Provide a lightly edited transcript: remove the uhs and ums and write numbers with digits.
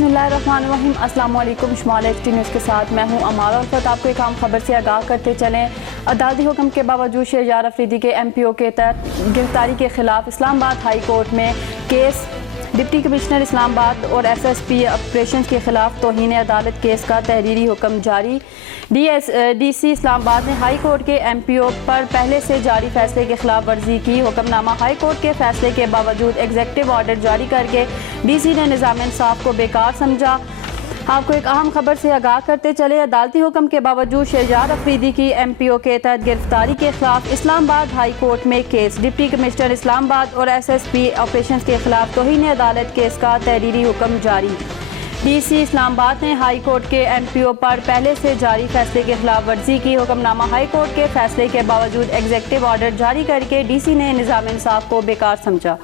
बिस्मिल्लाहिर्रहमानिर्रहीम। अस्सलाम वालेकुम। शुमाल HT न्यूज़ के साथ मैं हूं अमारा उल्फत। आपको एक आम खबर से आगाह करते चलें। अदालती हुक्म के बावजूद शहरयार अफरीदी के MPO के तहत गिरफ्तारी के खिलाफ इस्लामाबाद हाई कोर्ट में केस। डिप्टी कमिश्नर इस्लामाबाद और SSP ऑपरेशन के खिलाफ तौहीन अदालत केस का तहरीरी हुक्म जारी। DC इस्लामाबाद ने हाई कोर्ट के MPO पर पहले से जारी फैसले के खिलाफ वर्जी की। हुक्मनामा हाई कोर्ट के फैसले के बावजूद एग्जीक्यूटिव ऑर्डर जारी करके DC ने निज़ाम इंसाफ को बेकार समझा। आपको एक अहम खबर से आगाह करते चले। अदालती हुक्म के बावजूद शहरयार अफरीदी की MPO के तहत गिरफ्तारी के खिलाफ इस्लामाबाद हाई कोर्ट में केस। डिप्टी कमिश्नर इस्लामाबाद और SSP ऑपरेशन के खिलाफ तौहीन अदालत केस का तहरीरी हुक्म जारी। DC इस्लामाबाद ने हाई कोर्ट के MPO पर पहले से जारी फैसले के खिलाफ वर्जी की। हुक्मनामा हाई कोर्ट के फैसले के बावजूद एग्जीक्यूटिव ऑर्डर जारी करके DC ने निज़ाम इंसाफ को बेकार समझा।